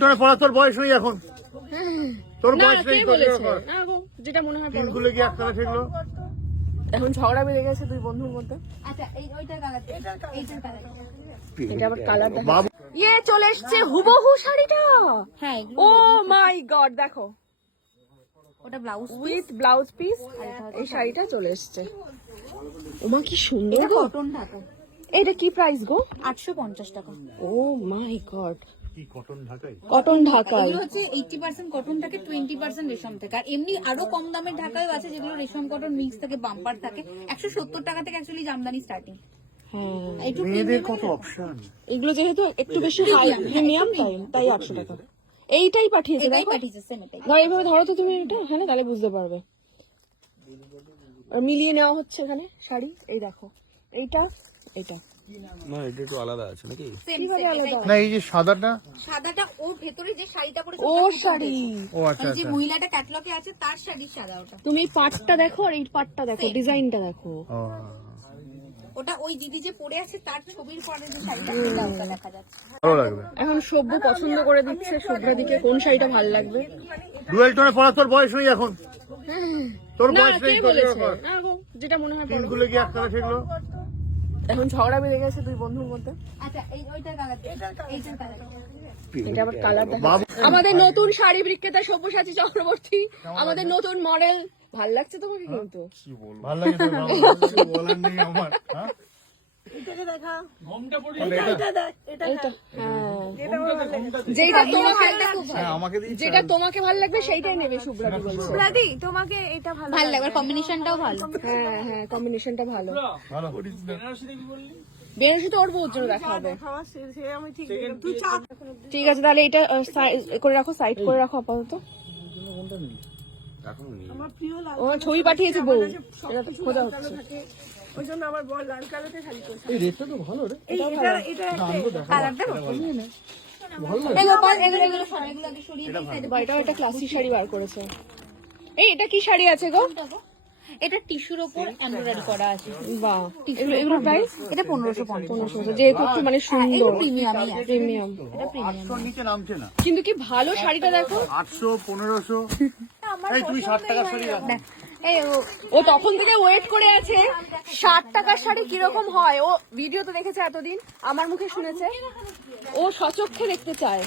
তোর বয়স নেই এখন, তোর বয়স নেই। যেটা মনে হয় খুলে কি একসাথে ঠেকলো? এখন ঝগড়া বেড়ে গেছে দুই বন্ধুর মধ্যে। এটা আবার কালার দেখা। ইয়ে চলে এসছে হুবহু শাড়িটা। হ্যাঁ, ও মাই গড, দেখো ওটা ব্লাউজ উইথ ব্লাউজ পিস। এই শাড়িটা চলে এসছে। ওমা কি সুন্দর গো। কটন ঢাকা। এটা কি প্রাইস গো? 850 টাকা। ও মাই গড, কি কটন ঢাকাই? কটন ঢাকাই। এগুলো হচ্ছে 80% কটন থাকে, 20% রেশম থাকে। আর এমনি আরো কম দামের ঢাকাও আছে যেগুলো রেশম কটন মিক্স থাকে, বাম্পার থাকে। 170 টাকা থেকে অ্যাকচুয়ালি জামদানি স্টার্টিং। হ্যাঁ, একটু মেয়েদের কত অপশন। এগুলো যেহেতু একটু বেশি হাই প্রিমিয়াম তাই 800 টাকা। এইটাই পাঠিয়েছে, এটাই দেখো। পাঠিয়েছে সেম এটাই। না এইভাবে ধরো তো তুমি এটা, হ্যাঁ তাহলে বুঝতে পারবে। আর মিলিয়ে নেওয়া হচ্ছে এখানে শাড়ি। এই দেখো এইটা, এটা না এটা একটু আলাদা আছে নাকি? সেম কিভাবে আলাদা? না এই যে সাদাটা, সাদাটা ওর ভেতরে যে শাড়িটা পরে ও শাড়ি। ও আচ্ছা যে আচ্ছা। মহিলাটা ক্যাটালগে আছে তার শাড়ি সাদা ওটা। তুমি পাটটা দেখো আর এই পাটটা দেখো, ডিজাইনটা দেখো। ও, ওটা ওই দিদি যে পরে আছে তার ছবির পরে যে শাড়িটা সেটা ওটা দেখা যাচ্ছে। ভালো লাগবে। এখন সব্য পছন্দ করে দিচ্ছে শুভ্রাদিকে কোন শাড়িটা ভালো লাগবে। ডুয়েল টোনে পড়া তোর বয়স নেই এখন, তোর না বয়স কে নেই। বলেছে? না গো, যেটা মনে হয় খুলে কি একসাথে ঠেকলো? এখন ঝগড়া বেড়ে গেছে দুই বন্ধুর মধ্যে। আচ্ছা এই ওইটার কালার, এইটার কালার। এটা আবার কালার দেখা। আমাদের নতুন শাড়ি বিক্রেতা সব্যসাচী চক্রবর্তী, আমাদের নতুন মডেল। ভাল লাগছে তোমাকে কিন্তু? ভালো লাগে তোর? কিছু বলার নেই আমার। হ্যাঁ? এইটা, যেটা তোমাকে যেটা তোমাকে ভালো লাগবে সেইটাই নেবে শুভ্রাদি বলছে। শুভ্রাদি তোমাকে এটা ভালো ভালো লাগবে, কম্বিনেশনটাও ভালো। হ্যাঁ হ্যাঁ, কম্বিনেশনটা ভালো। ভালো। বেনারসি তো ওর বউর জন্য দেখা হবে। খাওয়া সে আমি ঠিক দেখলাম। তুই চা ঠিক আছে, তাহলে এটা করে রাখো, সাইড করে রাখো আপাতত। আমার প্রিয় লাল ও ছবি পাঠিয়েছে বউ, এটা তো খোঁজা কালো হচ্ছে। থাকে, ওই জন্য আমার বল লাল কালোতে শাড়ি করছে। এই রেটটা তো ভালো রে। এটা কালার দেবো? এগুলো সরাই, এগুলো আগে সরিয়ে দিই। বা এটাও একটা ক্লাসিক শাড়ি বার করেছে। এই এটা কি শাড়ি আছে গো? এটা টিস্যুর উপর এমব্রয়ডারি করা আছে। বাহ, এগুলো প্রাইস? এটা 1550। 1500, যেহেতু একটু মানে সুন্দর প্রিমিয়ামই আছে। প্রিমিয়াম। এটা প্রিমিয়াম। 800 নিচে নামছে না। কিন্তু কি ভালো শাড়িটা দেখো। 800 1500। এই তুমি 60 টাকার শাড়ি রাখো। এই ও তখন থেকে ওয়েট করে আছে 60 টাকার শাড়ি কিরকম হয়। ও ভিডিওতে দেখেছে এতদিন, আমার মুখে শুনেছে। ও সচক্ষে দেখতে চায়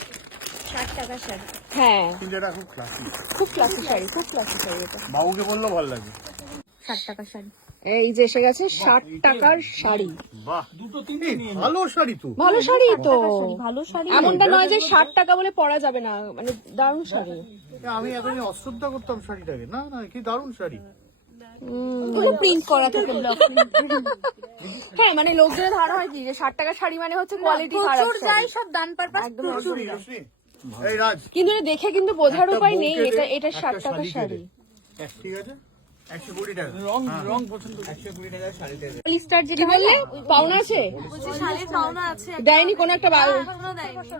60 টাকার শাড়ি। হ্যাঁ, কিন্তু এটা খুব ক্লাসিক। খুব ক্লাসিক শাড়ি, খুব ক্লাসিক শাড়ি এটা। বাবুকে বললেও ভালো লাগবে। 60 টাকার শাড়ি। এই যে এসে গেছে 60 টাকার শাড়ি। বাহ, ভালো শাড়ি তো। ভালো শাড়ি তো, ভালো শাড়ি। এমনটা নয় যে 60 টাকা বলে পরা যাবে না, মানে দারুণ শাড়ি। আমি এখনই অশ্রদ্ধা করতাম শাড়িটাকে। না না, কি দারুণ শাড়ি। এগুলো প্রিন্ট করা থাকে ব্লক। হ্যাঁ, মানে লোকজনের ধারণা হয় কি যে 60 টাকার শাড়ি মানে হচ্ছে কোয়ালিটি খারাপ প্রচুর শাড়ি। যাই সব দান পারপাস প্রচুর। রশ্মি, এই রাজ, কিন্তু এটা দেখে কিন্তু বোঝার একটা উপায় নেই বউকে এটা দে, এটা একটা 60 টাকার শাড়িকে শাড়ি। দে। ঠিক আছে, 120 টাকা। রং পছন্দ। 120 টাকার শাড়িতে দে। পলিস্টার কি যেটা বললে? পাওনা আছে? বলছি শাড়ির পাওনা আছে। দেয়নি কোন একটা এখনো দেয়নি।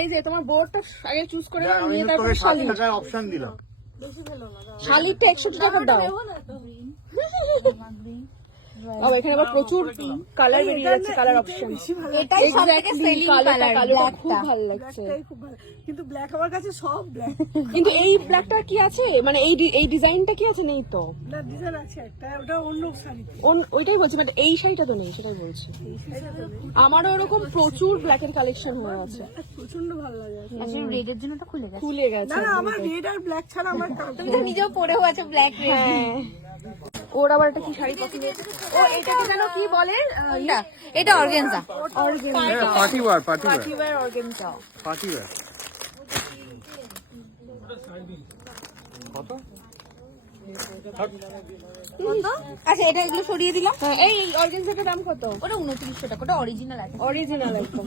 এই যে তোমার বোর্ডটা আগে চুজ করে নাও, আমি নিয়ে তো তারপর তোকে 60 শালি। টাকায় অপশন দিলাম। শালিটা 61 টাকা দাও। এখানে আবার প্রচুর কালার বেরিয়ে যাচ্ছে, কালার অপশন। এটাই সবথেকে সেলিং কালার। কালারটা খুব ভালো লাগছে। এটাই খুব ভালো। কিন্তু ব্ল্যাক আমার কাছে সব ব্ল্যাক। কিন্তু এই ব্ল্যাকটা কি আছে, মানে এই ডিজাইনটা কি আছে? নেই তো। না ডিজাইন আছে একটা, ওটা অন্য শাড়ি। ওইটাই বলছি, বাট এই শাড়িটা তো নেই, সেটাই বলছি। আমারও ওরকম প্রচুর ব্ল্যাকের কালেকশন হয়ে আছে। প্রচন্ড ভালো লাগে। আসলে রেডের জন্য তো খুলে গেছে। খুলে গেছে। না আমার রেড আর ব্ল্যাক ছাড়া আমার তুমি তো নিজেও পরেও আছে ব্ল্যাক রেড। হ্যাঁ, ওর আবার একটা কি শাড়ি পছন্দ হয়েছে। ও এটাকে যেন কি বলে? এটা organza. Party wear, party wear, party wear organza. Party wear. কত? আচ্ছা এটা এগুলো সরিয়ে দিলাম। হ্যাঁ, এই অর্গানজাটার দাম কত? ওটা 2900 টাকা, ওটা অরিজিনাল আছে। অরিজিনাল একদম।